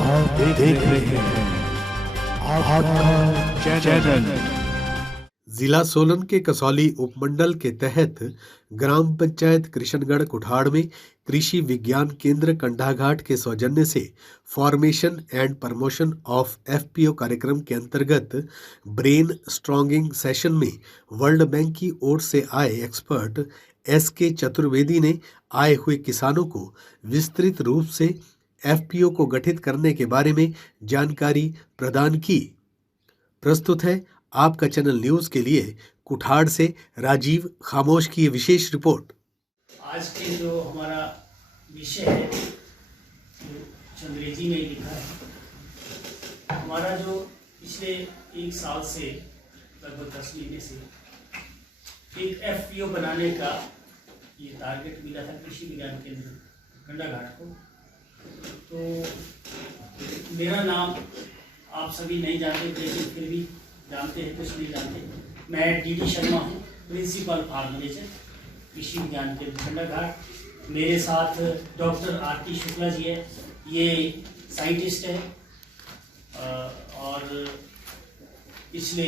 आप देख रहे हैं आपका चैनल। जिला सोलन के कसौली उपमंडल के तहत ग्राम पंचायत कृष्णगढ़ कुठाड़ में कृषि विज्ञान केंद्र कंडाघाट के सौजन्य से formation and promotion of FPO कार्यक्रम के अंतर्गत ब्रेन स्ट्रॉन्गिंग सेशन में वर्ल्ड बैंक की ओर से आए एक्सपर्ट एसके चतुर्वेदी ने आए हुए किसानों को विस्तृत रूप से एफपीओ को गठित करने के बारे में जानकारी प्रदान की। प्रस्तुत है आपका चैनल न्यूज के लिए कुठाड़ से राजीव खामोश की ये विशेष रिपोर्ट। आज के जो हमारा विषय है जो चंद्रेजी ने लिखा है, हमारा जो पिछले एक साल से लगभग 10 महीने से एक एफपीओ बनाने का ये टारगेट मिला था कृषि विज्ञान केंद्र कंडाघाट को। तो मेरा नाम आप सभी नहीं जानते, लेकिन फिर भी जानते हैं, कुछ नहीं जानते। मैं डीडी शर्मा हूँ, प्रिंसिपल फार्म मैनेजर कृषि विज्ञान केंद्र कंडाघाट। मेरे साथ डॉक्टर आरती शुक्ला जी है, ये साइंटिस्ट है और पिछले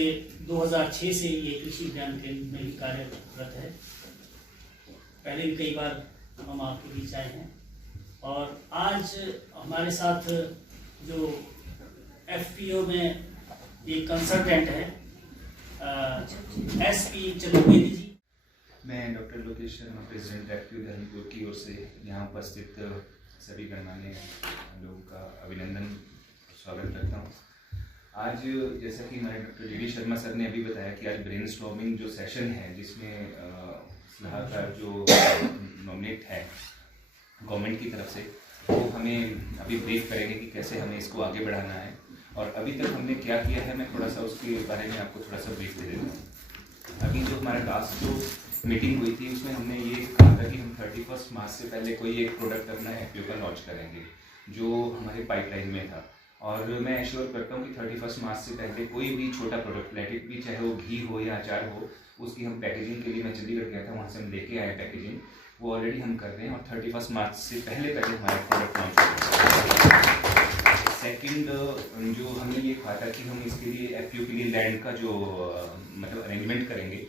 2006 से ये कृषि विज्ञान केंद्र में भी कार्यरत है। पहले भी कई बार हम आपके बीच आए हैं और आज हमारे साथ जो एफपीओ में एक कंसल्टेंट है एसपी चतुर्वेदी जी। मैं doctor Lokesh Sharma, president FPO Dharampur की ओर से यहाँ उपस्थित सभी गणमान्य लोगों का अभिनंदन और स्वागत करता हूँ। आज जैसा कि हमारे डॉक्टर डीडी शर्मा सर ने अभी बताया कि आज ब्रेन स्टॉर्मिंग जो सेशन है, जिसमें सलाहकार जो नॉमिनेट है गवर्नमेंट की तरफ से, वो हमें अभी ब्रीफ करेंगे कि कैसे हमें इसको आगे बढ़ाना है और अभी तक हमने क्या किया है। मैं थोड़ा सा उसके बारे में आपको थोड़ा सा ब्रीफ दे देता हूँ। अभी जो हमारा लास्ट जो मीटिंग हुई थी उसमें हमने ये कहा था कि हम 31 मार्च से पहले कोई एक प्रोडक्ट अपना एफपीओ का लॉन्च करेंगे जो हमारे पाइपलाइन में था। और मैं एश्योर करता हूँ कि 31 मार्च से पहले कोई भी छोटा प्रोडक्ट लेट इट भी, चाहे वो घी हो या अचार हो, उसकी हम पैकेजिंग के लिए, मैं चंडीगढ़ गया था, वहाँ से हम लेके आए पैकेजिंग, वो ऑलरेडी हम कर रहे हैं और 31 मार्च से पहले हमारा प्रोडक्ट लॉन्च हो। सेकंड, जो हमने ये कहा था कि हम इसके लिए एफपीओ के लिए लैंड का जो मतलब अरेंजमेंट करेंगे,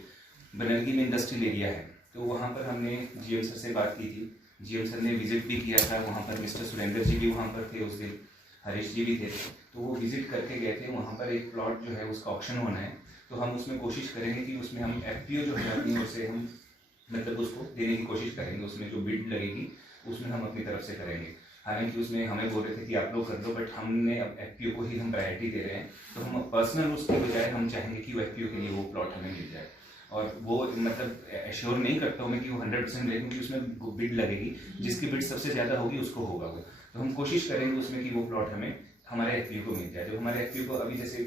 बनर्गी में इंडस्ट्रियल एरिया है, तो वहाँ पर हमने जीएम सर से बात की थी। जीएम सर ने विजिट भी किया था, वहाँ पर मिस्टर सुरेंद्र जी भी वहाँ पर थे उस दिन, हरीश जी भी थे, तो वो विजिट करके गए थे। वहाँ पर एक प्लॉट जो है उसका ऑक्शन होना है, तो हम उसमें कोशिश करेंगे कि उसमें हम एफपीओ जो है अपनी ओर से हम मतलब उसको देने की कोशिश करेंगे। उसमें जो बिड लगेगी उसमें हम अपनी तरफ से करेंगे। हालांकि उसमें हमें बोल रहे थे कि आप लोग कर दो, बट हमने अब एफपीओ को ही हम प्रायोरिटी दे रहे हैं, तो हम पर्सनल उसके बजाय हम चाहेंगे कि वो एफपीओ के लिए वो प्लॉट हमें मिल जाए। और वो मतलब एश्योर नहीं करता हूँ मैं कि वो 100% मिले, क्योंकि उसमें बिड लगेगी, जिसकी बिड सबसे ज़्यादा होगी उसको होगा वो। तो हम कोशिश करेंगे उसमें कि वो प्लॉट हमें हमारे एफपीओ को मिल जाए। जो हमारे एफपीओ को अभी जैसे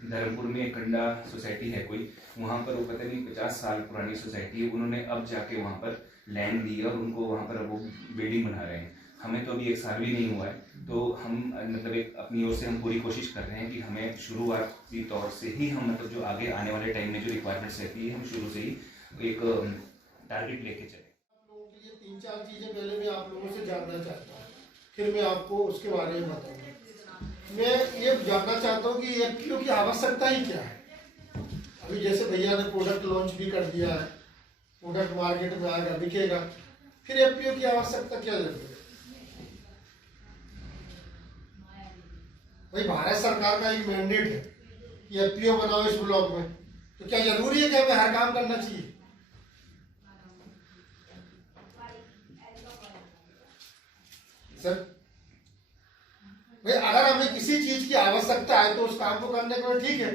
धर्मपुर में कंडा सोसाइटी है कोई, वहाँ पर वो पता नहीं 50 साल पुरानी सोसाइटी है, उन्होंने अब जाके वहाँ पर लैंड ली और उनको वहाँ पर वो बिल्डिंग बना रहे हैं। हमें तो अभी एक साल भी नहीं हुआ है, तो हम मतलब एक अपनी ओर से हम पूरी कोशिश कर रहे हैं कि हमें शुरुआती तौर से ही हम मतलब जो आगे आने वाले टाइम में जो रिक्वायरमेंट्स रहती है, हम शुरू से ही एक टारगेट लेके चले। आप लोगों के लिए 3-4 चीज़ें पहले मैं आप लोगों से जानना चाहता हूँ, फिर मैं आपको उसके बारे में बताऊँगा। मैं ये जानना चाहता हूँ कि एफपीओ की आवश्यकता ही क्या है। अभी जैसे भैया ने प्रोडक्ट लॉन्च भी कर दिया है, प्रोडक्ट मार्केट में आएगा, बिकेगा, फिर एफपीओ की आवश्यकता क्या जरूरत है? भाई भारत सरकार का एक मैंडेट है कि एफपीओ बनाओ इस ब्लॉक में, तो क्या जरूरी है कि हमें हर काम करना चाहिए? सर भाई अगर हमें किसी चीज की आवश्यकता है तो उस काम को करने को ठीक है,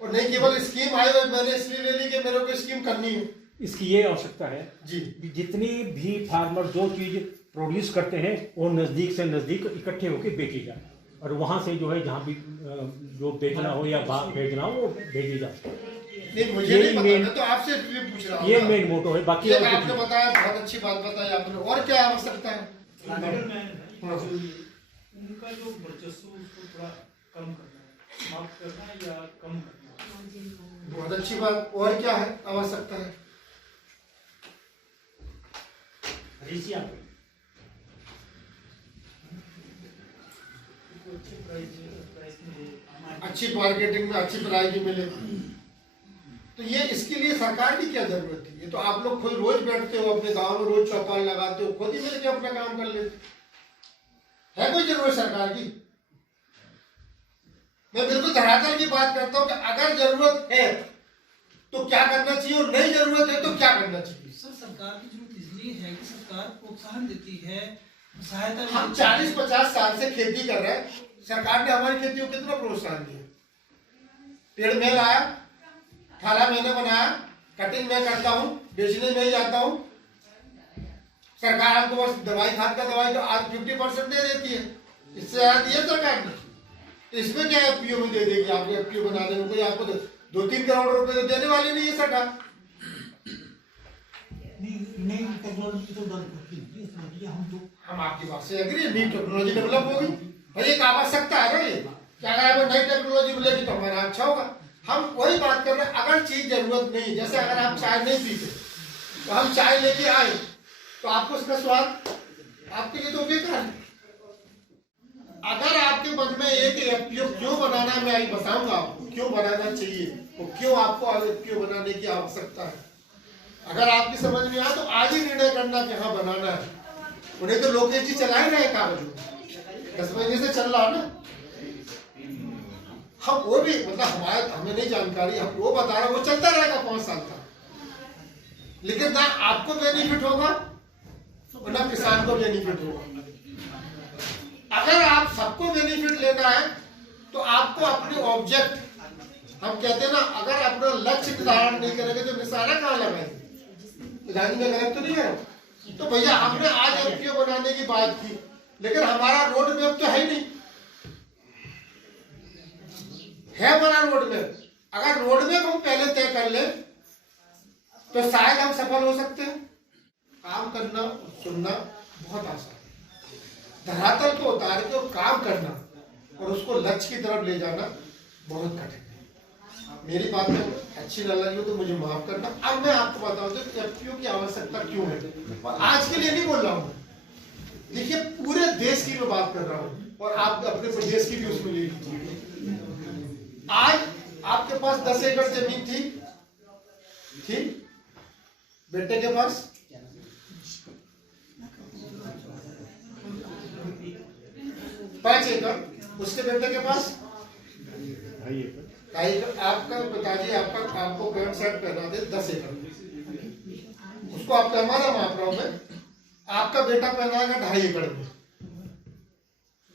और नहीं केवल स्कीम आई और मैंने इसलिए ले ली कि मेरे को स्कीम करनी है। इसकी ये आवश्यकता है जी, जितनी भी फार्मर जो चीज प्रोड्यूस करते हैं वो नजदीक से नजदीक इकट्ठे होकर बेची जाए, और वहां से जो है जहाँ भी जो बेचना हो या भेजना हो वो भेजी जाए। नहीं मुझे नहीं पता, मैं तो आपसे पूछ रहा हूँ। ये मेन मोटो है। बाकी आपने बताया, बहुत अच्छी बात बताई आपने, और क्या आवश्यकता है? उनका जो वर्चस्व उसको थोड़ा कम करना है, समाप्त करना है या कम करना है। बहुत अच्छी बात, और क्या है आवश्यकता है? अच्छे प्राइस में अच्छी मार्केटिंग में अच्छी प्राइस मिले। तो ये इसके लिए सरकार की क्या जरूरत है? ये तो आप लोग खुद रोज बैठते हो अपने गांव में, रोज चौपाल लगाते हो, खुद ही मिलकर अपना काम कर लेते। है कोई जरूरत सरकार की? मैं बिल्कुल धरातल की बात करता हूँ कि अगर जरूरत है तो क्या करना चाहिए और नहीं जरूरत है तो क्या करना चाहिए। सर, सरकार की जरूरत इसलिए है कि सरकार प्रोत्साहन देती है, सहायता। हम 40-50 साल से खेती कर रहे हैं, सरकार ने हमारी खेती को कितना प्रोत्साहन दिया? पेड़ में लाया, थाला मैंने बनाया, कटिंग मैं करता हूँ, बेचने में ही जाता हूँ। सरकार हमको बस दवाई, खाद का दवाई तो आज 50% दे देती है, इससे ज्यादा दिया सरकार ने। तो इसमें क्या एफपीओ में दे देगी? आपको एफपीओ बनाने में कोई आपको 2-3 करोड़ रुपए तो देने वाली नहीं है सरकार। नई टेक्नोलॉजी तो हम आपकी बात से एग्री, नई टेक्नोलॉजी डेवलप होगी भाई, एक आवश्यकता है ना ये, क्या अगर नई टेक्नोलॉजी मिलेगी तो हमारा अच्छा होगा। हम वही बात कर रहे हैं, अगर चीज जरूरत नहीं, जैसे अगर आप चाय नहीं पीते तो हम चाय लेके आए तो आपको उसका स्वाद आपके लिए तो बेकार है। अगर आपके मन में एक एफपीओ क्यों बनाना है, मैं आज बताऊंगा आपको क्यों बनाना चाहिए और क्यों आपको एफपीओ बनाने की आवश्यकता है। अगर आपकी समझ में आए तो आज ही निर्णय करना कि हाँ बनाना है। उन्हें तो लोकेश जी चला ही रहे कागज में, 10 महीने से चल रहा ना। हम वो भी मतलब हमें नहीं जानकारी, हम वो बता रहे, वो चलता रहेगा 5 साल तक, लेकिन ना आपको बेनिफिट होगा और ना किसान को बेनिफिट होगा। अगर आप सबको बेनिफिट लेना है तो आपको अपने ऑब्जेक्ट, हम कहते हैं ना, अगर अपना लक्ष्य निर्धारण नहीं करेंगे तो निशाना कहाँ लगाएंगे? जानी में गलत तो नहीं है? तो भैया हमने आज एफपीओ बनाने की बात की, लेकिन हमारा रोड मैप तो है ही नहीं। है हमारा रोड मैप, अगर रोड मैप हम पहले तय कर ले तो शायद हम सफल हो सकते हैं। काम करना, सुनना बहुत आसान, धरातल को उतार के और काम करना और उसको लक्ष्य की तरफ ले जाना बहुत कठिन है। मेरी बात में अच्छी न लगी हो तो मुझे माफ करना। अब मैं आपको बताऊं तो एफपीओ की आवश्यकता क्यों है, और आज के लिए नहीं बोल रहा हूँ। देखिए, पूरे देश की मैं बात कर रहा हूँ और आप अपने प्रदेश की भी उसमें ले लीजिए। आज आपके पास 10 एकड़ जमीन थी बेटे के पास, 5 एकड़ उसके बेटे के पास, 2.5 एकड़। आपका पिताजी आपको पैंट शर्ट पहना दे 10 एकड़, उसको आप पैमाना माप रहा हूं मैं, आपका बेटा पहनाएगा 2.5 एकड़ में।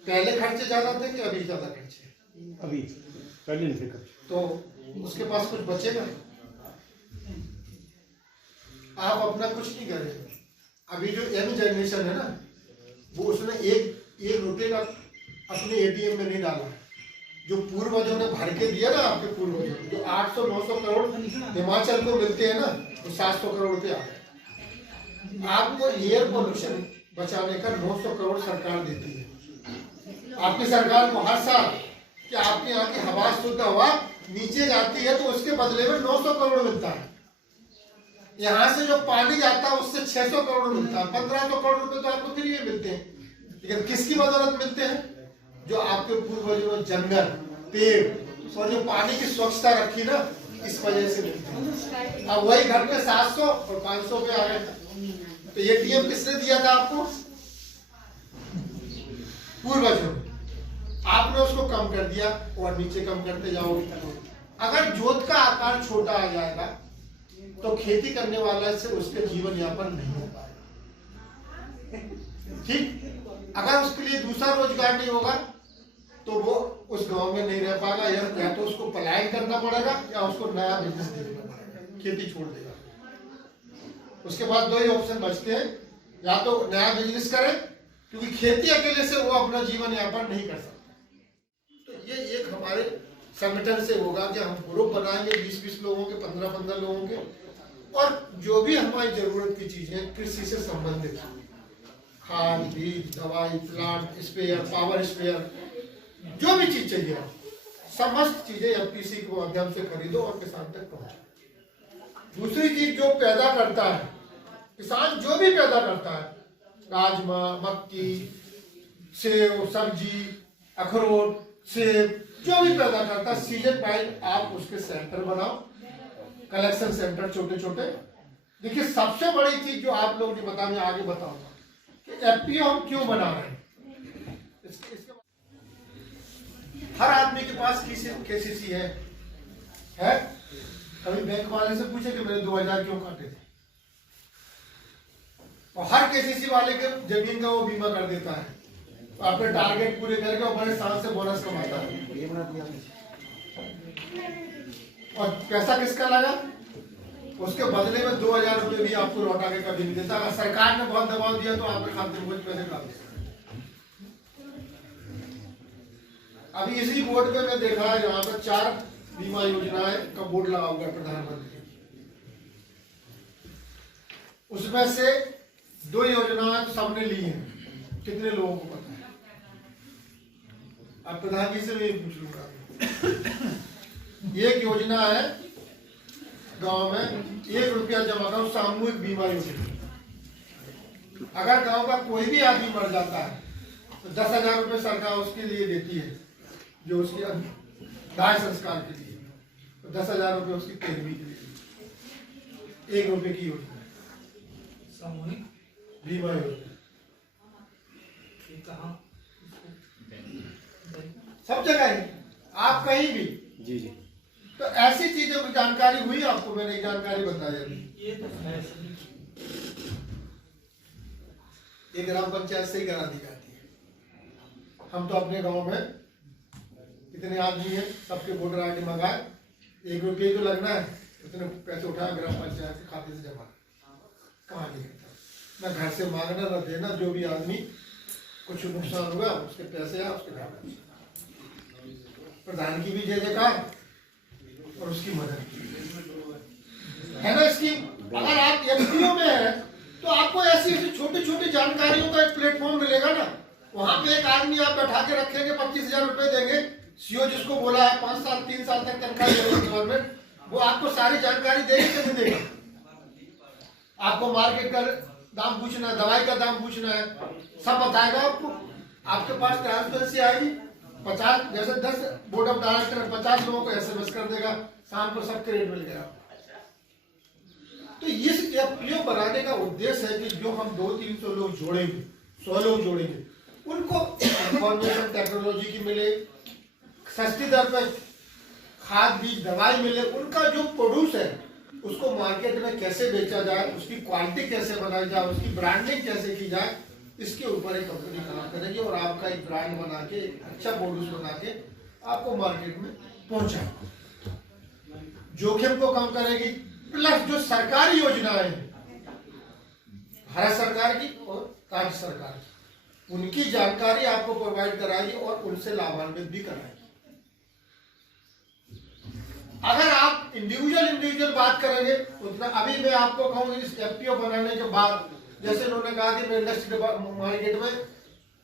पहले खर्चे ज्यादा थे कि अभी ज्यादा खर्चे? अभी पहले नहीं थे खर्चे। तो उसके पास कुछ बचेगा? आप अपना कुछ नहीं करेंगे। अभी जो यंग जनरेशन है ना, वो उसने एक रुपए का अपने एटीएम में नहीं डाला। जो पूर्वजों ने भर के दिया ना, आपके पूर्वजों जो 800-900 करोड़ हिमाचल को मिलते हैं ना, वो 700 करोड़ रुपए आ गए। आपको एयर पोल्यूशन बचाने का 900 करोड़ सरकार देती है। आपकी सरकार को हर साल कि आपके यहाँ की हवा, शुद्ध हवा नीचे जाती है तो उसके बदले में 900 करोड़ मिलता है। यहाँ से जो पानी जाता है उससे 600 करोड़ मिलता है। 1500 करोड़ रुपए तो आपको फ्री में मिलते हैं, लेकिन किसकी बदौलत मिलते हैं? जो आपके पूर्वजों ने जंगल, पेड़ और जो पानी की स्वच्छता रखी ना, इस वजह से मिलते हैं। अब वही घर पे 700 और 500 पे आ गए। तो एटीएम किसने दिया था आपको? पूर्वजों। आपने उसको कम कर दिया और नीचे कम करते जाओगे। अगर जोत का आकार छोटा आ जाएगा तो खेती करने वाला से उसके जीवन यापन नहीं हो पाएगा। ठीक, अगर उसके लिए दूसरा रोजगार नहीं होगा तो वो उस गांव में नहीं रह पाएगा, या तो उसको पलायन करना पड़ेगा या उसको नया बिजनेस देखना पड़ेगा, खेती छोड़ देगा। उसके बाद 2 ही ऑप्शन बचते हैं, या तो नया बिजनेस करे, क्योंकि खेती अकेले से वो अपना जीवन यापन नहीं कर सकता। तो ये एक हमारे संगठन से होगा कि हम ग्रुप बनाएंगे 20-20 लोगों के, 15-15 लोगों के, और जो भी हमारी जरूरत की चीजें कृषि से संबंधित, खाद, बीज, दवाई, प्लांट, स्प्रेयर, पावर स्प्रेयर, जो भी चीज चाहिए, समस्त चीजें एफपीसी के माध्यम से खरीदो और किसान तक पहुंचाओ। दूसरी चीज जो पैदा करता है किसान, जो भी पैदा करता है, राजमा, मक्की, सेव, सब्जी, अखरोट, सेब, जो भी पैदा करता है सीजन वाइज आप उसके सेंटर बनाओ, कलेक्शन सेंटर छोटे छोटे। देखिए सबसे बड़ी चीज जो आप लोगों ने बताया, मैं आगे बताऊंगा कि एफपीओ हम क्यों बना रहे हैं। इसके हर आदमी के पास केसीसी है? कभी बैंक वाले से पूछे कि मेरे 2000 क्यों काटे थे? और हर केसीसी वाले के जमीन का वो बीमा कर देता है, तो अपने टारगेट पूरे करके और बड़े साल से बोनस कमाता है। और पैसा किसका लगा? उसके बदले में 2000 रुपये भी आपको लौटा के कभी नहीं देता। अगर सरकार ने बहुत दबाव दिया तो आपके खाते में कुछ पैसे काट देगा। अभी इसी बोर्ड पे मैं देखा है, यहाँ पर 4 बीमा योजनाएं का बोर्ड लगा हुआ है प्रधानमंत्री, उसमें से 2 योजनाएं तो सबने ली हैं। कितने लोगों को पता है? अब प्रधान जी से भी पूछ लूंगा। एक योजना है गांव में 1 रुपया जमा करो, सामूहिक बीमा योजना। अगर गांव का कोई भी आदमी मर जाता है तो 10,000 रुपये सरकार उसके लिए देती है, जो उसके दाह संस्कार के लिए, तो 10,000 रुपये उसकी पैरवी के लिए। 1 रुपये की योजना, सामूहिक बीमा योजना, सब जगह है, आप कहीं भी। जी जी। तो ऐसी चीजों की जानकारी हुई आपको? मैंने एक जानकारी बताई अभी, ये तो है ये ग्राम पंचायत से ही करा दी जाती है। हम तो अपने गांव में इतने आदमी हैं, सबके वोटर आईडी मंगाए, 1 रुपये तो लगना है, इतने पैसे उठाया ग्राम पंचायत के खाते से जमा। कहाँ नहीं करता, न घर से मांगना न देना, जो भी आदमी कुछ नुकसान होगा उसके पैसे उसके घर। प्रधान की भी जय जयकार और उसकी मदद है ना स्कीम। अगर आप एफपीओ में है तो आपको ऐसी ऐसी छोटी छोटी जानकारियों का एक प्लेटफॉर्म मिलेगा ना। वहां पे एक आदमी आप बैठा के रखेंगे, 25,000 रुपए देंगे, सीओ जिसको बोला है 5 साल 3 साल तक तनख्वाह देगी गवर्नमेंट, वो आपको सारी जानकारी देगी कि नहीं देगा? आपको मार्केट का दाम पूछना है, दवाई का दाम पूछना है, सब बताएगा आपको। आपके पास ट्रांसपेरेंसी आएगी। 50 जैसे 10 बोर्ड ऑफ डायरेक्टर 50 लोगों को एसएमएस कर देगा, शाम को सबके रेट मिल गया। तो इस एफपीओ बनाने का उद्देश्य है कि जो हम 200-300 लोग जोड़ेंगे, 100 लोग जोड़ेंगे, उनको इंफॉर्मेशन टेक्नोलॉजी की मिले, सस्ती दर पर खाद बीज दवाई मिले, उनका जो प्रोड्यूस है उसको मार्केट में कैसे बेचा जाए, उसकी क्वालिटी कैसे बनाई जाए, उसकी ब्रांडिंग कैसे की जाए, इसके ऊपर एक कंपनी काम करेगी और आपका एक ब्रांड बना के, अच्छा प्रोड्यूस बना के आपको मार्केट में पहुंचाएगी, जोखिम को कम करेगी। प्लस जो सरकारी योजनाएं हैं भारत सरकार की और राज्य सरकार की, उनकी जानकारी आपको प्रोवाइड कराएगी और उनसे लाभान्वित भी कराएगी। अगर आप इंडिविजुअल बात करेंगे उतना, अभी मैं आपको कहूँ इस एफपीओ बनाने के बाद, जैसे उन्होंने कहा कि मैं इंडस्ट्री मार्केट में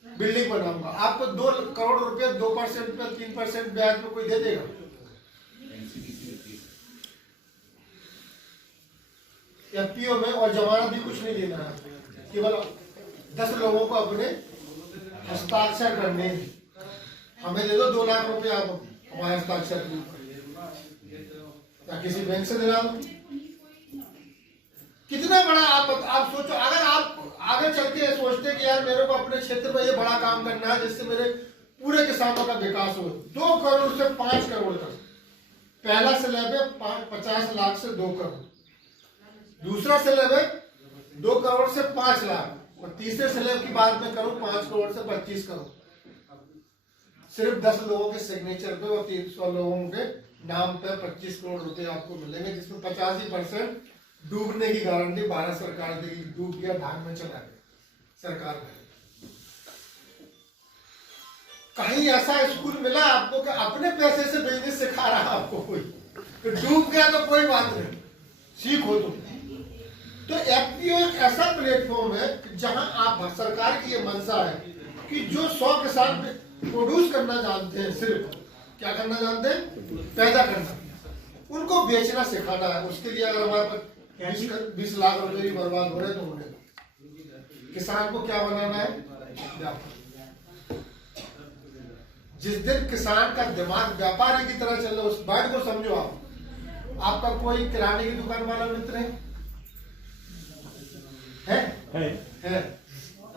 बिल्डिंग बनाऊंगा, आपको 2 करोड़ रुपए 2% पे 3% ब्याज में कोई दे देगा? एफपीओ में और जमानत भी कुछ नहीं देना है, केवल 10 लोगों को अपने हस्ताक्षर करने हैं। हमें दे दो 2 लाख रुपए, आप हमारे हस्ताक्षर या किसी बैंक से दिला दो। कितना बड़ा आप सोचो। अगर आप आगे चल के सोचते कि यार मेरे को अपने क्षेत्र में ये बड़ा काम करना है जिससे मेरे पूरे किसानों का विकास हो, 2 करोड़ से 5 करोड़ तक, पहला स्लैब है 50 लाख से 2 करोड़, दूसरा स्लैब है 2 करोड़ से 5 लाख, और तीसरे स्लैब की बात मैं करूं 5 करोड़ से 25 करोड़। सिर्फ 10 लोगों के सिग्नेचर पे और 300 लोगों के नाम पे 25 करोड़ रुपए आपको मिलेंगे, जिसमें 85% डूबने की गारंटी भारत सरकार देगी। डूब गया, भाग में चला गया, सरकार करेगी। कहीं ऐसा स्कूल मिला आपको कि अपने पैसे से बिजनेस सिखा रहा आपको कोई, तो डूब गया तो कोई बात नहीं, सीखो तुम। तो एफपीओ एक ऐसा प्लेटफॉर्म है जहां आप, सरकार की ये मंशा है कि जो 100 किसान प्रोड्यूस करना जानते हैं, सिर्फ क्या करना जानते हैं, पैदा करना, उनको बेचना सिखाना है। उसके लिए अगर हमारे पास 20 लाख रुपए भी बर्बाद हो रहे तो होने दो। किसान को क्या बनाना है, जिस दिन किसान का दिमाग व्यापारी की तरह चल रहा है, उस बात को समझो आप। आपका कोई किराने की दुकान वाला मित्र है?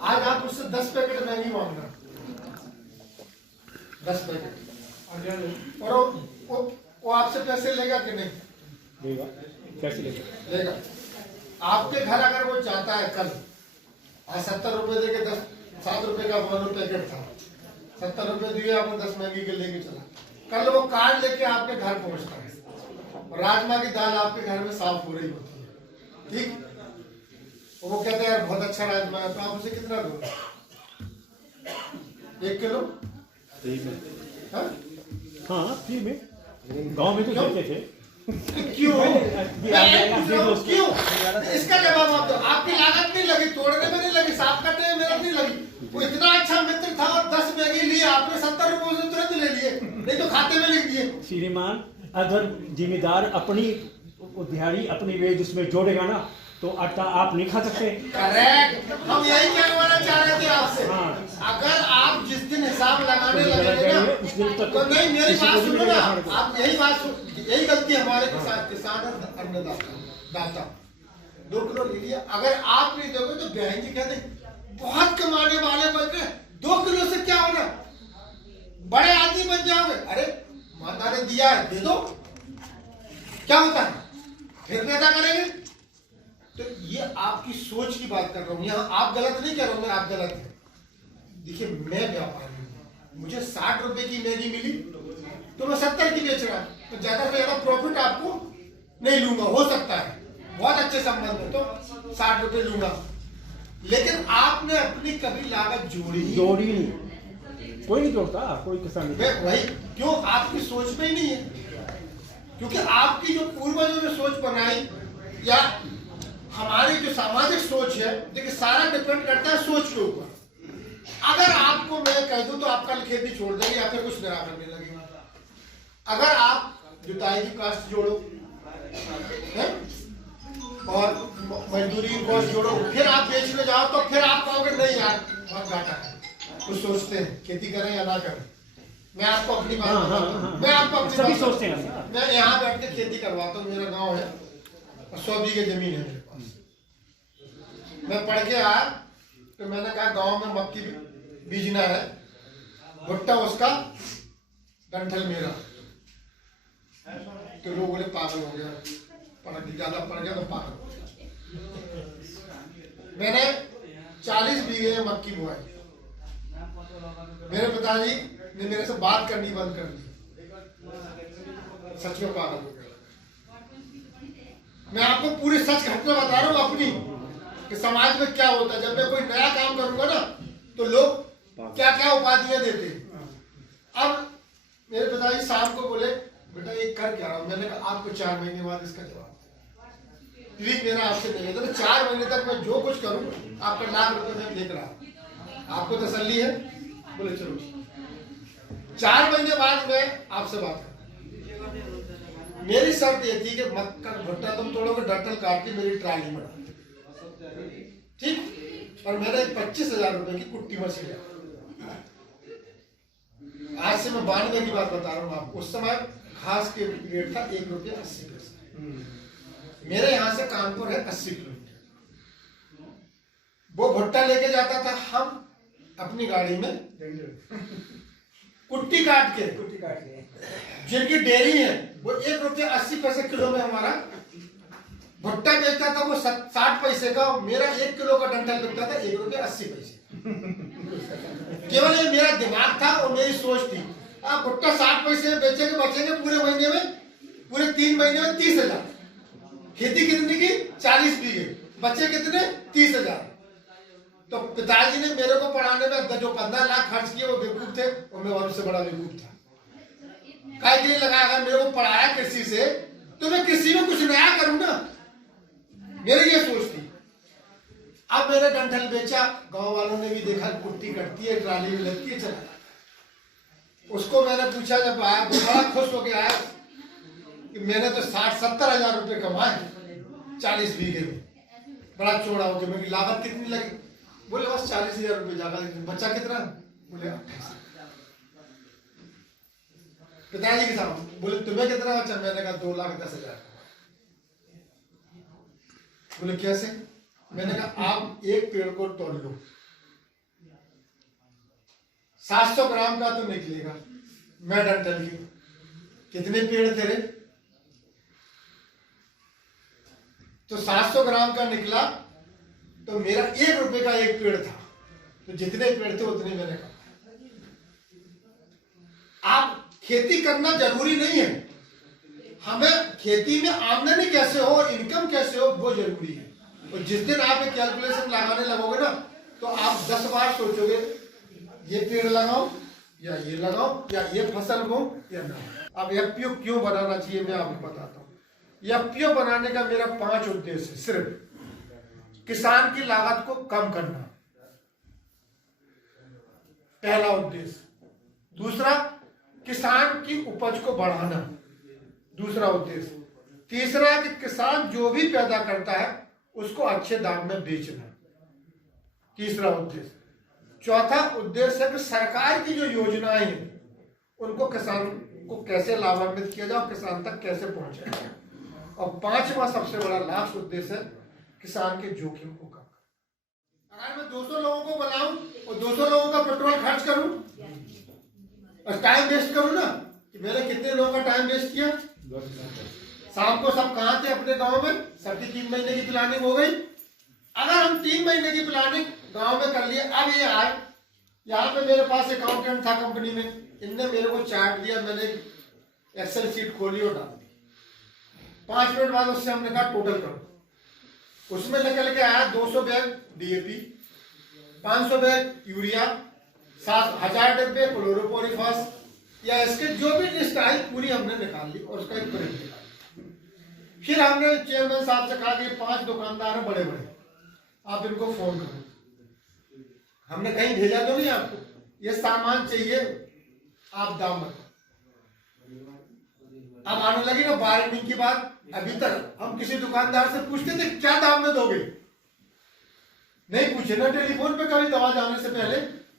आज आप उससे 10 पैकेट मैगी मांगना, 10 पैकेट, और वो आपसे पैसे लेगा कि नहीं? लेगा। कैसे लेगा। आपके घर अगर वो जाता है कल, आज 70 रुपए दे के 7 रुपए का पैकेट था, 70 रुपए दिए आपने 10 मैगी के लेके चला, कल वो कार्ड लेके आपके घर पहुंचता है और राजमा की दाल आपके घर में साफ हो रही होती है, ठीक? वो कहते हैं यार बहुत अच्छा राजमा है, तो आप उसे कितना दो? 1 किलो? हाँ, फ्री में। गांव में तो देते थे। क्यों? क्यों? इसका जवाब आप दो। आपकी लागत नहीं लगी, तोड़ने में नहीं लगी, साफ करने में मेहनत नहीं लगी। वो इतना अच्छा मित्र था और 10 मैगी लिए आपने, 70 रुपए से तुरंत ले लिए, नहीं तो खाते में लिख दिए। श्रीमान, अगर जिम्मेदार अपनी दिहाड़ी अपनी वेज उसमें जोड़ेगा ना, तो आटा आप नहीं खा सकते। करेक्ट, हम यही कहना चाह रहे थे आपसे। अगर आप जिस दिन हिसाब लगाने लगेंगे ना, तो नहीं, मेरी बात सुनो ना, आप यही गलती हमारे किसान अन्नदाता 2 किलो ले लिया, अगर आप नहीं दोगे तो बहन जी कहते बहुत कमाने वाले बन गए, 2 किलो से क्या होना, बड़े आदमी बन जाओगे। अरे माता ने दिया है, दे दो, क्या होता है, फिर नेता करेंगे। तो ये आपकी सोच की बात कर रहा हूं, यहाँ आप गलत नहीं कर रहा हूं, मैं आप गलत है। देखिए मैं व्यापारी हूं, मुझे 60 रुपए की मैगी मिली तो मैं 70 की बेच रहा हूं, तो ज्यादा से ज्यादा प्रॉफिट आपको नहीं लूंगा, हो सकता है बहुत अच्छे संबंध में तो 60 रुपए लूंगा, लेकिन आपने अपनी कभी लागत जोड़ी नहीं, कोई नहीं जोड़ता, कोई किसान नहीं। वही क्यों, आपकी सोच में ही नहीं है, क्योंकि आपकी जो पूर्वजों ने सोच बनाई या हमारी जो सामाजिक सोच है, देखिए सारा डिपेंड करता है सोच के ऊपर। अगर आपको मैं कह दूं तो आप कल खेती छोड़ देंगे या फिर कुछ नया करने लगेगा। अगर आप जुताई की कास्ट जोड़ो है? और मजदूरी कॉस्ट जोड़ो, फिर आप बेचने जाओ तो फिर आप कहोगे नहीं यार बहुत घाटा है, कुछ सोचते हैं खेती करें या ना करें। मैं आपको अपनी बात मैं आपको अपनी सभी सोचते हैं। मैं यहाँ बैठ के खेती करवाता हूँ, मेरा गाँव है, 100 बीघे जमीन है मेरे पास। मैं पढ़ के आया तो मैंने कहा गांव में मक्की बीजना है, भुट्टा उसका, डंठल मेरा। तो लोग बोले पागल हो गया, ज्यादा पढ़ गया तो पागल हो गया। मैंने 40 बीघे में मक्की बुआई, मेरे पिताजी ने मेरे से बात करनी बंद कर दी, सच में पागल हो गया। मैं आपको पूरी सच घटना बता रहा हूँ अपनी, कि समाज में क्या होता है। जब मैं कोई नया काम करूंगा ना तो लोग क्या क्या उपाधियां देते हैं। अब मेरे पिताजी शाम को बोले बेटा ये कर क्या रहा हूं, मैंने कहा आपको 4 महीने बाद इसका जवाब। प्लीज मेरा आपसे निवेदन है, 4 महीने तक मैं जो कुछ करूं आपका लाख रुपए में देख रहा, आपको तसल्ली है? बोले चलो। 4 महीने बाद मैं आपसे बात कर, मेरी शर्त ये थी कि मक्का भुट्टा तुम तोड़ोगे, डंठल काट के मेरी ट्राली में डाल, ठीक? और मैंने 25,000 रुपए की कुट्टी मशीन है। आज से मैं 92 की बात बता रहा हूँ आपको। उस समय घास के रेट था 1 रुपया 80 पैसे। मेरे यहाँ से कानपुर है 80 किलोमीटर। वो भुट्टा लेके जाता था, हम अपनी गाड़ी में कुट्टी काट के जिनकी डेयरी है वो 1 रुपया 80 पैसे किलो में हमारा भुट्टा बेचता था, वो 60 पैसे का। मेरा 1 किलो का डंठल बिकता था 1 रुपया 80 पैसे। केवल ये मेरा दिमाग था और मेरी सोच थी। आप भुट्टा 60 पैसे में बेचेंगे, बचेंगे पूरे महीने में, पूरे 3 महीने में 30,000। खेती कितनी की? 40 बीघे, बचे कितने? 30,000। तो पिताजी ने मेरे को पढ़ाने में जो 15 लाख खर्च किए वो बेवकूफ थे, और मैं और उससे बड़ा बेवकूफ था। कई दिन लगाया, मेरे को पढ़ाया कृषि से, तो मैं कृषि में कुछ नया करूं ना, मेरी ये सोच थी। अब मैंने डंठल बेचा, गांव वालों ने भी देखा कुट्टी कटती है, ट्राली में लगती है, चला। उसको मैंने पूछा, जब आया तो बड़ा खुश होकर आया कि मैंने तो 60-70 हजार रुपये कमाए 40 बीघे में। बड़ा चौड़ा हो गया। मेरी लागत कितनी लगी? बोले बस 40,000 रुपये जागा, बच्चा कितना? बोले 28। पिताजी के सामने बोले तुम्हें कितना बचा? मैंने कहा 2,10,000। बोले कैसे? मैंने कहा आप एक पेड़ को तोड़ लो, 700 ग्राम का तो निकलेगा। मैं डंटल की कितने पेड़ तेरे? तो 700 ग्राम का निकला, तो मेरा 1 रुपए का एक पेड़ था, तो जितने पेड़ थे उतने मैंने कहा। आप खेती करना जरूरी नहीं है, हमें खेती में आमदनी कैसे हो, इनकम कैसे हो, वो जरूरी है। और जिस दिन आप एक कैलकुलेशन लगाने लगोगे ना, तो आप 10 बार सोचोगे ये पेड़ लगाओ या ये लगाओ या ये फसल बो या ना। अब एफपीओ क्यों बनाना चाहिए मैं आपको बताता हूँ। एफपीओ बनाने का मेरा 5 उद्देश्य है। सिर्फ किसान की लागत को कम करना, पहला उद्देश्य। दूसरा, किसान की उपज को बढ़ाना, दूसरा उद्देश्य। तीसरा, कि किसान जो भी पैदा करता है उसको अच्छे दाम में बेचना, तीसरा उद्देश्य। चौथा उद्देश्य है कि सरकार की जो योजनाएं हैं उनको किसान को कैसे लाभान्वित किया जाए और किसान तक कैसे पहुंचाया जाए। और 5वां सबसे बड़ा लास्ट उद्देश्य है किसान के जोखिम को कम करना। अगर मैं 200 लोगों को बुलाऊं और 200 लोगों का पेट्रोल खर्च करूं और टाइम वेस्ट करूं ना, कि मैंने कितने लोगों का टाइम वेस्ट किया। शाम को सब कहां थे? अपने गांव में। सबकी 3 महीने की प्लानिंग हो गई। अगर हम 3 महीने की प्लानिंग गांव में कर लिए, अब ये आए, यहाँ पे मेरे पास अकाउंटेंट था कंपनी में, इनने मेरे को चार्ट दिया, मैंने एक्सेल शीट खोली और डाल दी। 5 मिनट बाद उससे हमने कहा टोटल करो। उसमें निकल के आया 200 बैग डीएपी, 500 बैग यूरिया, 7,000 डब्बे क्लोरोपोरिफास, या इसके जो भी लिस्ट आई पूरी हमने निकाल ली और उसका एक प्रिंट निकाल। फिर हमने चेयरमैन साहब से कहा कि 5 दुकानदार हैं बड़े बड़े, आप इनको फोन करो। हमने कहीं भेजा तो नहीं आपको, ये सामान चाहिए, आप दाम बताओ। अब आने लगी ना बार्गेनिंग की बात। अभी तक हम किसी दुकानदार से पूछते थे क्या दाम में दोगे, नहीं पूछे ना टेलीफोन पे कभी दवा जाने से पहले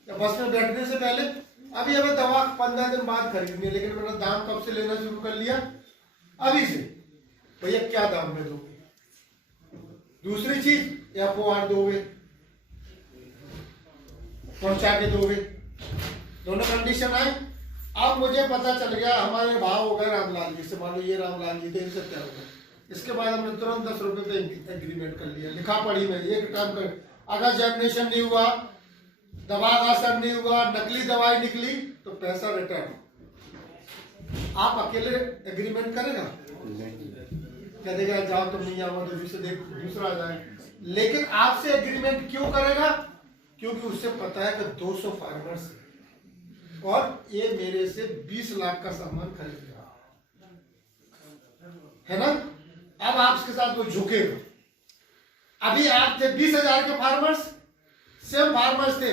या बस में बैठने से पहले। अभी हमें दवा 15 दिन बाद खरीदनी है, लेकिन मैंने दाम कब से लेना शुरू कर लिया? अभी से। भैया क्या दाम में दोगे? दूसरी चीज, एफओआर दोगे, पहुंचा के दोगे, दोनों कंडीशन आए। अब मुझे पता चल गया हमारे भाव हो गए रामलाल जी से, मान लो ये रामलाल जी थे, इनसे तय हो गया। इसके बाद हमने तुरंत 10 रुपए पे एग्रीमेंट कर लिया, लिखा पढ़ी में एक काम कर। अगर जर्मिनेशन नहीं हुआ, दवा का असर नहीं हुआ, नकली दवाई निकली, तो पैसा रिटर्न। आप अकेले एग्रीमेंट करेगा? कह देगा जाओ तुम नहीं आओ तो दूसरा आ जाए। लेकिन आपसे एग्रीमेंट क्यों करेगा? क्योंकि उससे पता है कि 200 फार्मर्स और ये मेरे से 20 लाख का सामान खरीद रहा है ना। अब आपके साथ वो झुकेगा। अभी आप थे 20,000 के फार्मर्स, सेम फार्मर्स थे,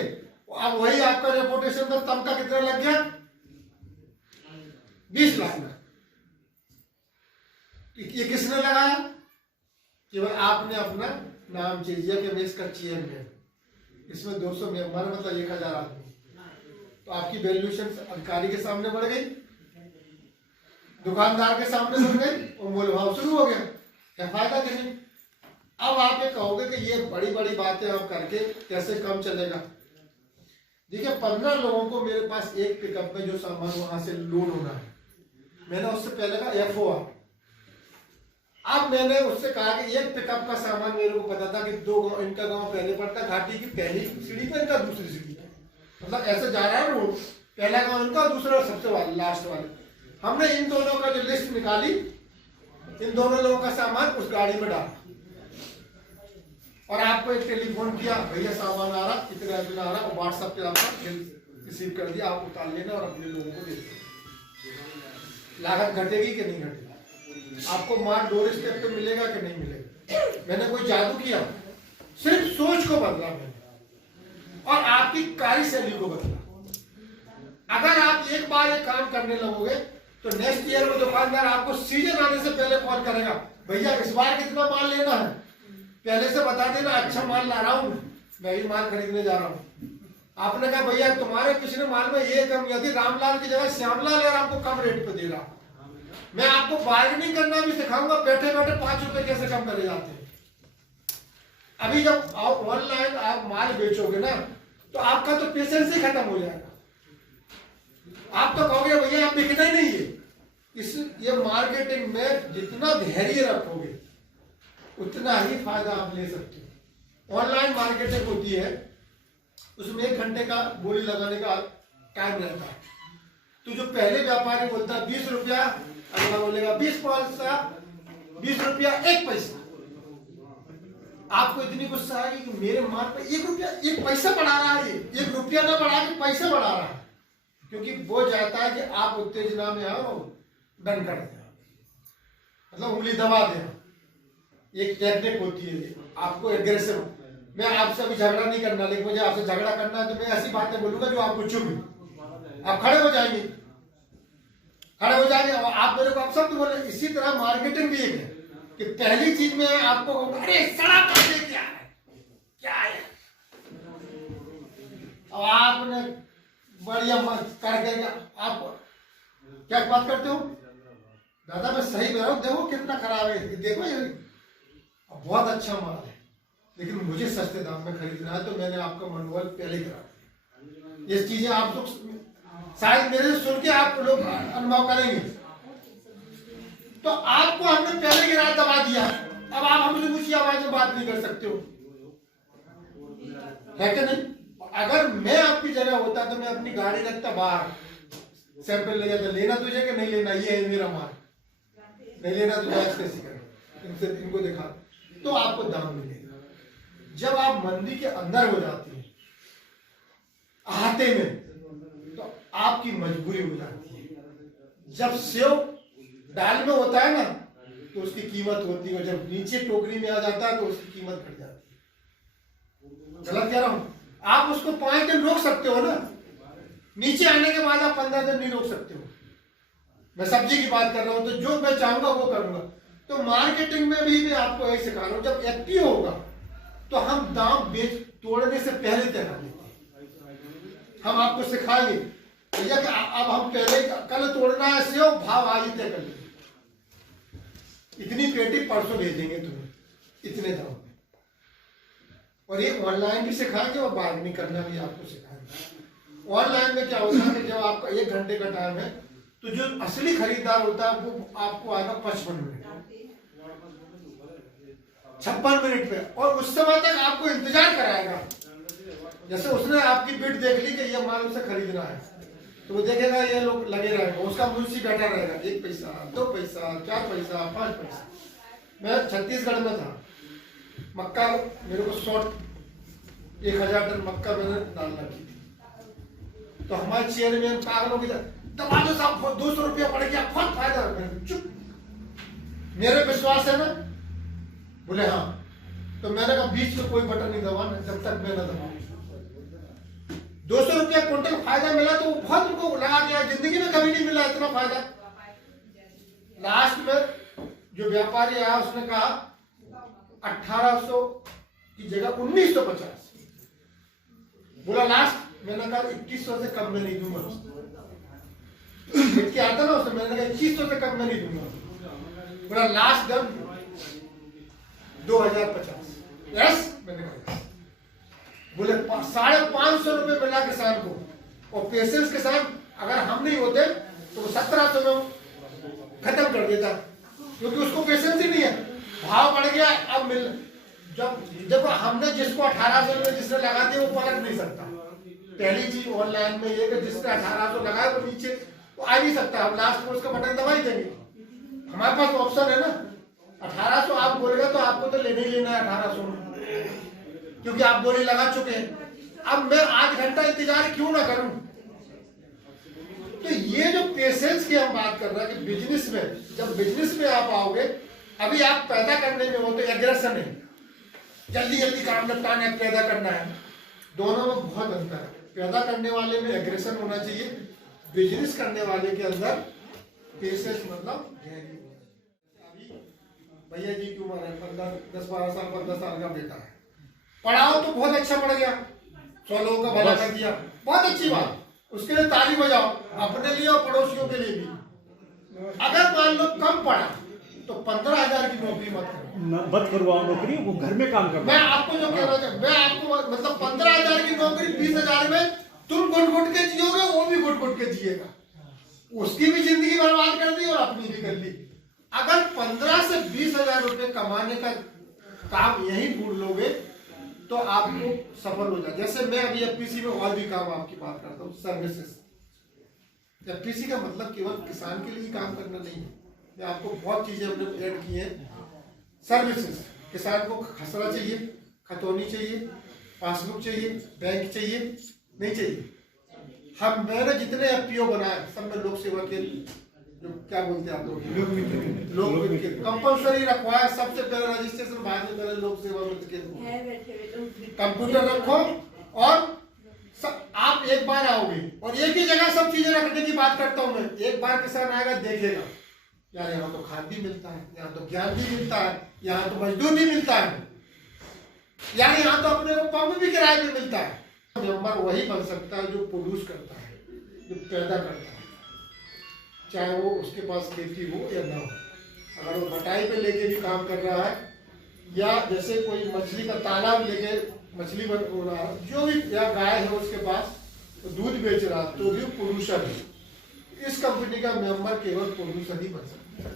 अब वही आपका रेपुटेशन था, तमका कितना लग गया? 20 लाख में। ये किसने लगाया? केवल आपने अपना नाम चेंज किया कि मैं इसका चेयरमैन, इसमें 200 मेंबर, मतलब 1,000 आदमी। तो आपकी वैल्यूएशन अधिकारी के सामने बढ़ गई, दुकानदार के सामने बढ़ गई और मोल भाव शुरू हो गया। क्या फायदा कहीं? अब आप ये कहोगे कि ये बड़ी बड़ी बातें आप करके कैसे कम चलेगा। देखिए 15 लोगों को मेरे पास एक पिकअप में जो सामान वहां से लोड होना है, मैंने उससे पहले कहा एफओआर। अब मैंने उससे कहा कि एक पिकअप का सामान मेरे को पता था कि 2 गांव, इनका गांव पहले पड़ता घाटी की पहली सीढ़ी पे, इनका दूसरी सीढ़ी पे, मतलब ऐसे जा रहा है रोड, पहला गांव इनका, दूसरा सबसे वाले लास्ट वाले। हमने इन दोनों का जो लिस्ट निकाली, इन दोनों लोगों का सामान उस गाड़ी में डाला और आपको एक टेलीफोन किया, भैया सामान आ रहा, इतना इतना आ रहा, और व्हाट्सएप पे आपका रिसीव कर दिया, आप उतार लेना और अपने लोगों को दे देना। लागत घटेगी कि नहीं घटेगी? आपको माल डोर स्टेप पे मिलेगा कि नहीं मिलेगा? मैंने कोई जादू किया? सिर्फ सोच को बदला मैंने और आपकी कार्यशैली को बदला। अगर आप एक बार एक काम करने लगोगे तो नेक्स्ट ईयर में दुकानदार आपको सीजन आने से पहले कॉल करेगा, भैया इस बार कितना माल लेना है, पहले से बता देना, अच्छा माल ला रहा हूं मैं ही माल खरीदने जा रहा हूं, आपने कहा भैया तुम्हारे पिछले माल में ये कम, यदि रामलाल की जगह श्यामलाल यार आपको कम रेट पे दे रहा, मैं आपको बार्गेनिंग करना भी सिखाऊंगा, बैठे बैठे 5 रुपए कैसे कम करे जाते हैं। अभी जब आप ऑनलाइन आप माल बेचोगे ना तो आपका तो पेशेंस ही खत्म हो जाएगा। आप तो कहोगे भैया आप बिकना ही नहीं है। ये मार्केटिंग में जितना धैर्य रखोगे उतना ही फायदा आप ले सकते हो। ऑनलाइन मार्केटिंग होती है, उसमें 1 घंटे का बोली लगाने का टाइम रहता है। तो जो पहले व्यापारी बोलता है 20 रुपया, अगला बोलेगा 20 पैसा, 20 रुपया 1 पैसा। आपको इतनी गुस्सा आएगी कि मेरे माल पे 1 रुपया 1 पैसा बढ़ा रहा है, 1 रुपया ना बढ़ा के पैसा बढ़ा रहा है, क्योंकि वो चाहता है कि आप उत्तेजना में आओ, डन कर दे, मतलब उंगली दबा दे। एक टेक्निक होती है आपको एग्रेसिव। मैं आपसे अभी झगड़ा नहीं करना, लेकिन मुझे आपसे झगड़ा करना है तो मैं ऐसी बातें बोलूंगा जो आपको चुभ, आप खड़े हो जाएंगे, खड़े हो जाएंगे और आप मेरे को आप शब्द बोले। इसी तरह मार्केटिंग भी एक है कि पहली चीज में आपको अरे सड़ा करने क्या है, क्या है, और आपने बढ़िया मत करके आप क्या बात करते हो, दादा मैं सही में हूँ, देखो कितना खराब है, देखो ये बहुत अच्छा माल है लेकिन मुझे सस्ते दाम में खरीदना है, तो मैंने आपका मनोबल पहले ही करा दिया। ये चीजें आप लोग शायद मेरे सुन के आप लोग अनुभव करेंगे। तो आपको हमने पहले गिरा दबा दिया, अब आप हमसे ऊंची आवाज में बात नहीं कर सकते हो, है कि नहीं? अगर मैं आपकी जगह होता तो मैं अपनी गाड़ी रखता बाहर, सैंपल ले जाता, लेना तुझे कि नहीं लेना, ये है मेरा माल, नहीं लेना तो जायज कैसे करें, इनसे इनको दिखा, तो आपको दाम मिलेगा। जब आप मंदी के अंदर हो जाते हैं आहते में, तो आपकी मजबूरी हो जाती है। जब सेव दाल में होता है ना तो उसकी कीमत होती है, जब नीचे टोकरी में आ जाता है तो उसकी कीमत घट जाती है। गलत कह रहा हूं? आप उसको 5 दिन रोक सकते हो ना, नीचे आने के बाद आप 15 दिन नहीं रोक सकते हो। मैं सब्जी की बात कर रहा हूं, तो जो मैं चाहूंगा वो करूंगा। तो मार्केटिंग में भी मैं आपको यही सिखा रहा हूं, जब एक्टिव होगा तो हम दाम बेच तोड़ने से पहले तय कर लेते हैं। हम आपको सिखाएंगे भैया कि अब हम पहले कल तोड़ना है सेव, भाव आज ही तय कर लेंगे, इतनी पेटी परसों भेजेंगे तुम्हें इतने दाम में। और ये ऑनलाइन भी सिखाएंगे और बार्गेनिंग करना भी आपको सिखाएंगे। ऑनलाइन में क्या होता है कि जब आपका 1 घंटे का टाइम है तो जो असली खरीदार होता है वो आपको आएगा 55 मिनट, 56 मिनट पे, और उस समय तक आपको इंतजार कराएगा। जैसे उसने आपकी बिड देख ली कि ये माल उसे खरीदना है, तो वो देखेगा ये लोग लगे रहेगा, उसका मुंशी बैठा रहेगा, 1 पैसा 2 पैसा 4 पैसा 5 पैसा। मैं छत्तीसगढ़ में था, मक्का मेरे को 1000 टन मक्का मैंने डालना की थी, तो हमारे चेयरमैन पागलों की दबा दो साहब 200 रुपया पड़ गया, बहुत फायदा है। चुप, मेरे विश्वास है ना, बोले हाँ। तो मैंने कहा बीच में कोई बटन नहीं दबाना जब तक मैं न दबाऊं। 200 रुपया क्विंटल फायदा मिला तो बहुत उनको लगा दिया, जिंदगी में कभी नहीं मिला इतना फायदा। लास्ट में जो व्यापारी आया उसने कहा 1800 की जगह 1950। बोला लास्ट, मैंने कहा 2100 से कम में नहीं दूंगा। आता ना उसने, मैंने कहा 2100 से कम में नहीं दूंगा। बोला लास्ट दम 2050। यस, मैंने कहा बोले 550 रुपए मिला किसान को, और पेशेंस के साथ अगर हम नहीं होते तो 1700 में खत्म कर देता, क्योंकि उसको पेशेंस ही नहीं है। भाव बढ़ गया, अब मिल जब हमने जिसको 1800 में जिसने लगा दिया वो पलट नहीं सकता। पहली चीज ऑनलाइन में ये कि जिसने 1800 लगाया वो नीचे वो आ नहीं सकता, हम लास्ट में उसका बटन दबा ही देंगे। हमारे पास ऑप्शन है ना, 1800 आप बोलेगा तो आपको तो लेना ही लेना है 1800 में, क्योंकि आप बोली लगा चुके हैं। अब मैं आध घंटा इंतजार क्यों ना करूं? तो ये जो पेशेंस की हम बात कर रहे हैं कि बिजनेस में, जब बिजनेस में आप आओगे, अभी आप पैदा करने में हो तो एग्रेशन है, जल्दी जल्दी काम निपटाना है, पैदा करना है, दोनों में बहुत अंतर है। पैदा करने वाले में एग्रेशन होना चाहिए, बिजनेस करने वाले के अंदर पेशेंस मतलब भैया जी की उम्र है 10-12 साल, 15 साल का बेटा है, पढ़ाओ तो बहुत अच्छा पढ़ गया, 100 लोगों का भला कर दिया, बहुत अच्छी बात, उसके लिए ताली बजाओ, अपने लिए और पड़ोसियों के लिए भी। अगर मान लो कम पड़ा तो 15,000 की नौकरी मत करवाओ नौकरी, वो घर में काम करवाओ। मैं आपको जो कहना चाहता, मैं आपको मतलब 15,000 की नौकरी 20,000 में तुम घुट-घुट के जियोगे, वो भी घुट-घुट के जिएगा, उसकी भी जिंदगी बर्बाद कर दी और अपनी भी कर ली। अगर 15 से 20,000 रुपए कमाने का काम यही ढूंढ लोगे तो आपको सफल हो जाए। जैसे मैं अभी एफपीसी में और भी काम आपकी बात करता हूँ, सर्विसेज। एफपीसी का मतलब केवल किसान के लिए काम करना नहीं है, मैं आपको बहुत चीजें हमने ऐड की हैं। सर्विसेज, किसान को खसरा चाहिए, खतौनी चाहिए, पासबुक चाहिए, बैंक चाहिए, नहीं चाहिए। मैंने जितने एफपीओ बनाए सब में लोक सेवा के, जो क्या बोलते हैं आप लोग, कंपल्सरी रखवाया, सबसे पहले रजिस्ट्रेशन, बाद में पहले लोक सेवा में कंप्यूटर रखो और आप एक बार आओगे और एक ही जगह सब चीजें रखने की बात करता हूं मैं। एक बार किसान आएगा, देखेगा यार यहाँ तो खाद भी मिलता है, यहाँ तो ज्ञान भी मिलता है, यहाँ तो मजदूर भी मिलता है, यार यहाँ तो अपने को पंप भी किराए पे मिलता है। मेंबर वही बन सकता है जो प्रोड्यूस करता है, जो पैदा करता है, चाहे वो उसके पास खेती हो या ना हो। अगर वो बटाई पे लेके भी काम कर रहा है, या जैसे कोई मछली का तालाब लेके मछली बन रहा है, जो भी, या गाय है उसके पास तो दूध बेच रहा है, तो भी प्रोड्यूसर है। इस कंपनी का मेंबर केवल प्रोड्यूसर ही बन सकता है,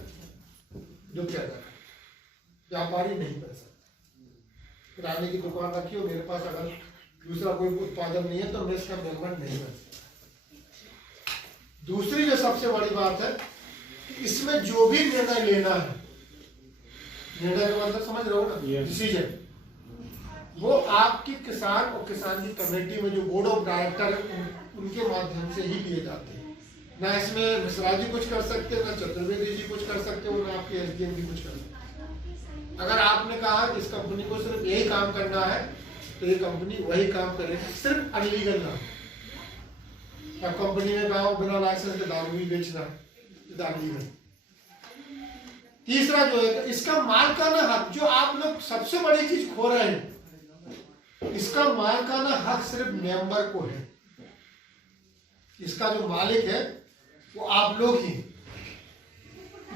जो पैदा कर, व्यापारी नहीं बन सकता। किराने की दुकान रखी हो, मेरे पास अगर दूसरा कोई उत्पादन नहीं है तो मैं इसका मेंबर नहीं बन सकता। दूसरी जो सबसे बड़ी बात है कि इसमें जो भी निर्णय लेना है, निर्णय का मतलब समझ रहे हो ना, डिसीजन, वो आपकी किसान और किसान की कमेटी में जो बोर्ड ऑफ डायरेक्टर है उनके माध्यम से ही लिए जाते हैं। ना इसमें मिश्रा जी कुछ कर सकते, ना चतुर्वेदी जी कुछ कर सकते हो, ना आपके एसडीएम भी कुछ कर सकते। अगर आपने कहा कि इस कंपनी को सिर्फ यही काम करना है तो ये कंपनी वही काम करेगी, सिर्फ अनलीगल ना। अब कंपनी में कहा बिना लाइसेंस के दारू भी बेचना है, दारू है। तीसरा जो है, इसका मालिकाना हक, जो आप लोग सबसे बड़ी चीज खो रहे हैं, इसका मालिकाना हक सिर्फ मेंबर को है। इसका जो मालिक है वो आप लोग ही,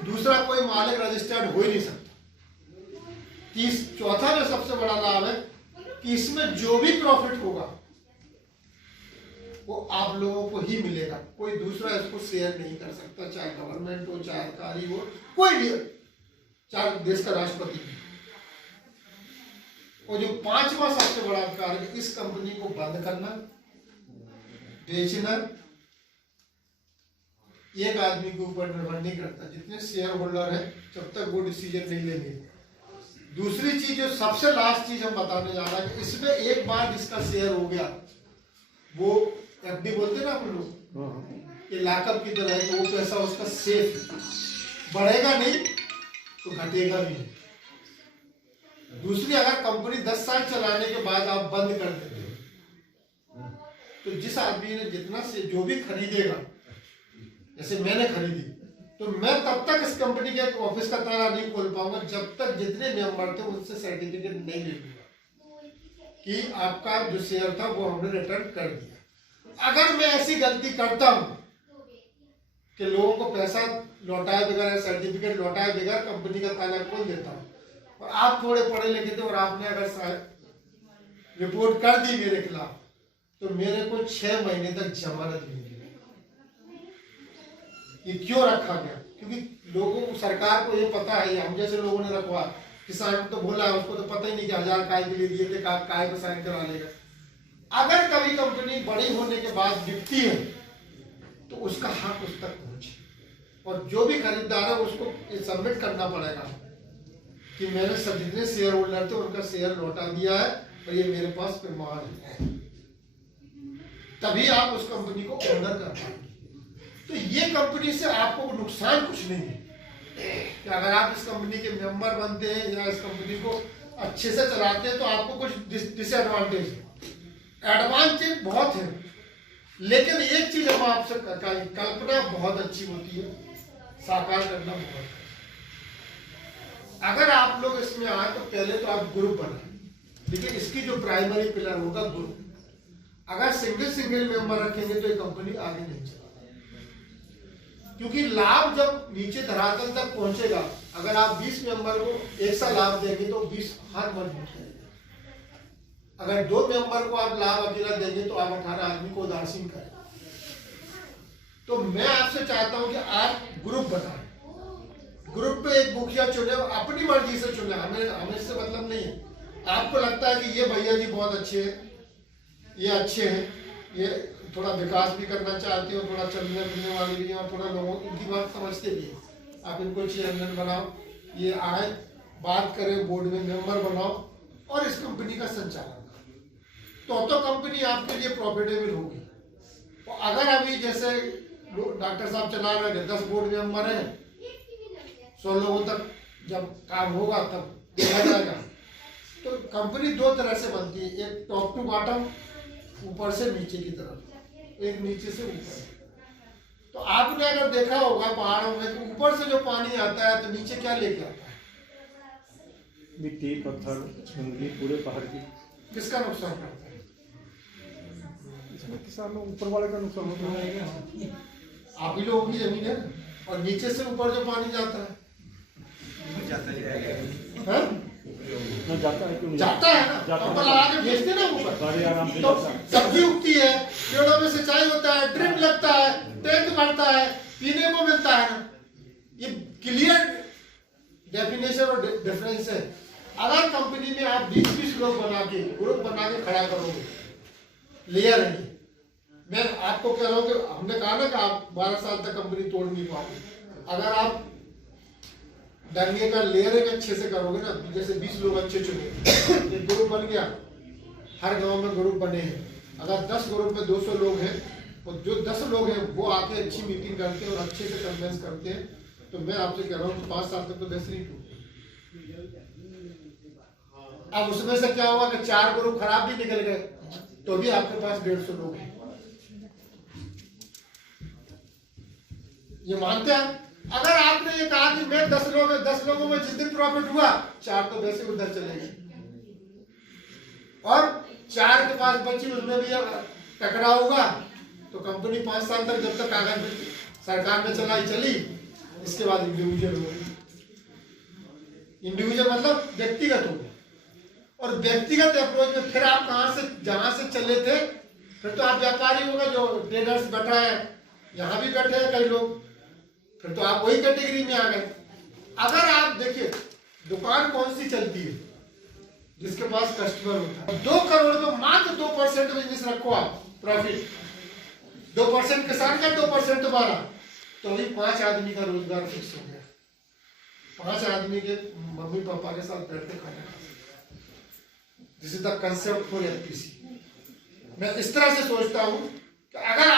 दूसरा कोई मालिक रजिस्टर्ड हो ही नहीं सकता। चौथा जो सबसे बड़ा लाभ है कि इसमें जो भी प्रॉफिट होगा वो आप लोगों को ही मिलेगा, कोई दूसरा इसको शेयर नहीं कर सकता, चाहे गवर्नमेंट हो, चाहे अधिकारी हो, कोई भी, चाहे देश का राष्ट्रपति हो। और जो पांचवा सबसे बड़ा कार्य है, इस कंपनी को बंद करना, बेचना एक आदमी के ऊपर निर्भर नहीं करता। जितने शेयर होल्डर है, जब तक वो डिसीजन नहीं लेंगे। दूसरी चीज, जो सबसे लास्ट चीज हम बताने जा रहे हैं, इसमें एक बार जिसका शेयर हो गया, वो एफडी बोलते ना हम लोग, ये लॉकअप की तरह है, तो वो पैसा उसका सेफ, बढ़ेगा नहीं तो घटेगा भी नहीं। दूसरी, अगर कंपनी 10 साल चलाने के बाद आप बंद कर देते हो तो जिस आदमी ने जितना से जो भी खरीदेगा, जैसे मैंने खरीदी, तो मैं तब तक इस कंपनी के ऑफिस का ताला नहीं खोल पाऊंगा जब तक जितने मेंबर थे उनसे सर्टिफिकेट नहीं ले लूंगा कि आपका जो शेयर था वो हमने रिटर्न कर दिया। अगर मैं ऐसी गलती करता हूं कि लोगों को पैसा लौटाए बगैर, सर्टिफिकेट लौटाए बगैर कंपनी का ताला खोल देता हूं, और आप थोड़े पढ़े लिखे थे और आपने अगर रिपोर्ट कर दी मेरे खिलाफ, तो मेरे को 6 महीने तक जमानत मिलेगी। ये क्यों रखा गया? क्योंकि लोगों को, सरकार को ये पता है, हम जैसे लोगों ने रखवा, किसान को तो बोला है, उसको तो पता ही नहीं कि 1000 काय के लिए दिए थे, काय को साइन करा लेगा। अगर कभी कंपनी बड़ी होने के बाद बिकती है तो उसका हक उस तक पहुंचे, और जो भी खरीदार है उसको सबमिट करना पड़ेगा कि मैंने सब जितने शेयर होल्डर थे उनका शेयर लौटा दिया है और ये मेरे पास प्रमाण है, तभी आप उस कंपनी को ऑनर कर पाएंगे। तो ये कंपनी से आपको नुकसान कुछ नहीं है कि अगर आप इस कंपनी के मेंबर बनते हैं या इस कंपनी को अच्छे से चलाते हैं तो आपको कुछ डिसएडवांटेज है। एडवांटेज बहुत है, लेकिन एक चीज हम आपसे कल्पना बहुत अच्छी होती है, साकार करना बहुत है। अगर आप लोग इसमें आए तो पहले तो आप ग्रुप बनाए, लेकिन इसकी जो प्राइमरी पिलर होगा ग्रुप। अगर सिंगल मेंबर रखेंगे तो ये कंपनी आगे नहीं चलेगी, क्योंकि लाभ जब नीचे धरातल तक पहुंचेगा, अगर आप 20 मेंबर को एक सा लाभ देंगे तो 20 हाथ मजबूत करेंगे। अगर 2 मेंबर को आप लाभ अकेला देंगे तो आप 18 आदमी को उदासीन करेंगे। तो मैं आपसे चाहता हूं कि आप ग्रुप बनाएं, ग्रुप पे एक मुखिया चुने, अपनी मर्जी से चुने, हमें इससे मतलब नहीं है। आपको लगता है कि ये भैया जी बहुत अच्छे हैं, ये अच्छे हैं, ये थोड़ा विकास भी करना चाहते हो, थोड़ा चलने फिरने वाले भी हैं और थोड़ा लोगों की बात समझते भी हैं, आप इनको चेयरमैन बनाओ, ये आए बात करें, बोर्ड में मेंबर बनाओ और इस कंपनी का संचालन करो, तो कंपनी आपके लिए प्रॉफिटेबल होगी। और अगर अभी जैसे डॉक्टर साहब चला रहे हैं 10 बोर्ड मेंबर हैं, 100 लोगों तक जब काम होगा तब देखा जाएगा। तो कंपनी 2 तरह से बनती है, एक टॉप टू बॉटम, ऊपर से नीचे की तरफ, एक नीचे से ऊपर। तो आपने अगर देखा होगा पहाड़ों में कि ऊपर से जो पानी आता है तो नीचे क्या लेके आता है? मिट्टी, पत्थर, जंगली, पूरे पहाड़ की। किसका नुकसान करता है? इसमें किसानों, ऊपर वाले का नुकसान होता है। आप ही लोगों की जमीन है, और नीचे से ऊपर जो पानी जाता है जाता है, क्यों नहीं जाता है ना, पंप लगा के भेजते ना ऊपर, तो सब्जी उगती है, पेड़ों में सिंचाई होता है, ड्रिप लगता है, टैंक बढ़ता है, पीने को मिलता है ना। ये क्लियर डेफिनेशन और डिफरेंस है। अगर कंपनी में आप 20-20 लोग बना के, ग्रुप बना के खड़ा करोगे, लेयर है, मैं आपको कह रहा हूँ कि हमने कहा ना कि आप 12 साल तक कंपनी तोड़ नहीं पाओगे। अगर आप दंगे का लेयरिंग अच्छे से करोगे ना, जैसे 20 लोग अच्छे चुने, एक ग्रुप बन गया, हर गांव में ग्रुप बने हैं, अगर 10 ग्रुप में 200 लोग हैं और जो 10 लोग हैं वो आके अच्छी मीटिंग करते हैं और अच्छे से कन्वेंस करते हैं, तो मैं आपसे कह रहा हूँ 5 साल तक तो बेहतरी टूटी। अब उसमें से क्या हुआ कि 4 ग्रुप खराब भी निकल गए, तो भी आपके पास 150 लोग हैं। ये मानते हैं? अगर आपने ये कहा कि मैं 10 लोगों में जिस दिन प्रॉफिट हुआ, 4 तो वैसे उधर चले गए, और 4 के पास बची, उसमें भी टकराव होगा, तो कंपनी 5 साल तक जब तक कागज सरकार में चली, इसके बाद इंडिविजुअल हो गई। इंडिविजुअल मतलब व्यक्तिगत हो गया, और व्यक्तिगत अप्रोच में फिर आप जहां से चले थे, फिर तो आप व्यापारी हो गए, जो ट्रेडर्स बैठा है, यहाँ भी बैठे हैं कई लोग, फिर तो आप वही कैटेगरी में आ गए। अगर आप देखिए दुकान कौन सी चलती है, जिसके पास कस्टमर होता है। 2 करोड़ में मात्र 2% बिजनेस रखो आप प्रॉफिट, 2% किसान का, 2% तुम्हारा, तो भी 5 आदमी का रोजगार फिक्स हो गया। 5 आदमी के मम्मी पापा के साथ बैठ के खाना खा सकते। This is the concept for FPC. मैं इस तरह से सोचता हूँ कि अगर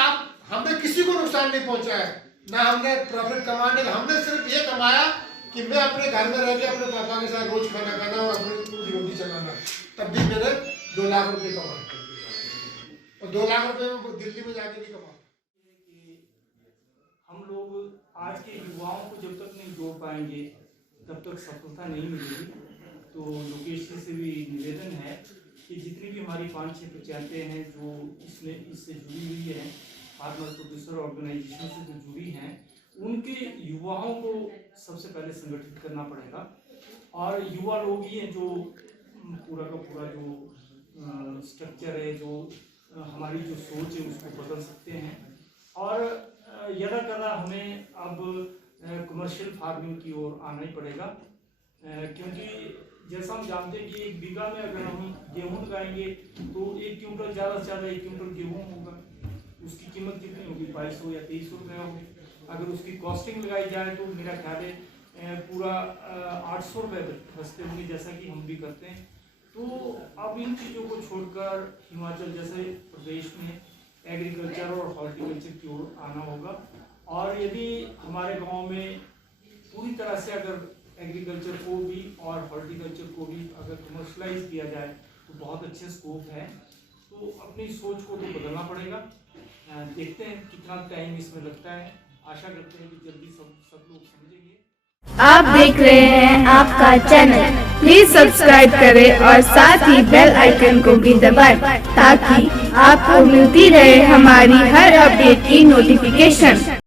हमने किसी को नुकसान नहीं पहुंचाया, ना हमने प्रॉफिट कमाने, हमने सिर्फ ये कमाया कि मैं अपने घर में रह के अपने पापा के साथ रोज खाना खाना और अपनी रोटी चलाना, तब भी मैंने 2 लाख रुपए कमाए, और 2 लाख रुपए में दिल्ली में जाके नहीं कमा। हम लोग आज के युवाओं को जब तक नहीं जोड़ पाएंगे तब तक सफलता नहीं मिलेगी। तो लोकेश जी से भी निवेदन है कि जितनी भी हमारी 5-6 पंचायतें हैं जो इससे जुड़ी हुई हैं, फार्मर प्रोड्यूसर ऑर्गेनाइजेशन से जो जुड़ी हैं, उनके युवाओं को सबसे पहले संगठित करना पड़ेगा। और युवा लोग ही हैं जो पूरा का पूरा जो स्ट्रक्चर है, जो हमारी जो सोच है उसको बदल सकते हैं। और यदा कदा हमें अब कमर्शियल फार्मिंग की ओर आना ही पड़ेगा, क्योंकि जैसा हम जानते हैं कि 1 बीघा में अगर हम गेहूँ लगाएंगे तो 1 क्विंटल, ज़्यादा से ज़्यादा 1 क्विंटल गेहूँ होगा, उसकी कीमत कितनी होगी? 2200 या 2300 रुपये होगी। अगर उसकी कॉस्टिंग लगाई जाए तो मेरा ख्याल है पूरा 800 रुपये बचते होंगे, जैसा कि हम भी करते हैं। तो अब इन चीज़ों को छोड़कर हिमाचल जैसे प्रदेश में एग्रीकल्चर और हॉर्टिकल्चर की ओर आना होगा। और यदि हमारे गांव में पूरी तरह से अगर एग्रीकल्चर को भी और हॉर्टिकल्चर को भी अगर कमर्शलाइज किया जाए तो बहुत अच्छे स्कोप है। तो अपनी सोच को तो बदलना पड़ेगा। देखते हैं कितना टाइम इसमें लगता है। आशा करते हैं कि जल्दी सब लोग समझेंगे। आप देख रहे हैं आपका चैनल। प्लीज सब्सक्राइब करें और साथ ही बेल आइकन को भी दबाएं ताकि आपको मिलती रहे हमारी हर अपडेट की नोटिफिकेशन।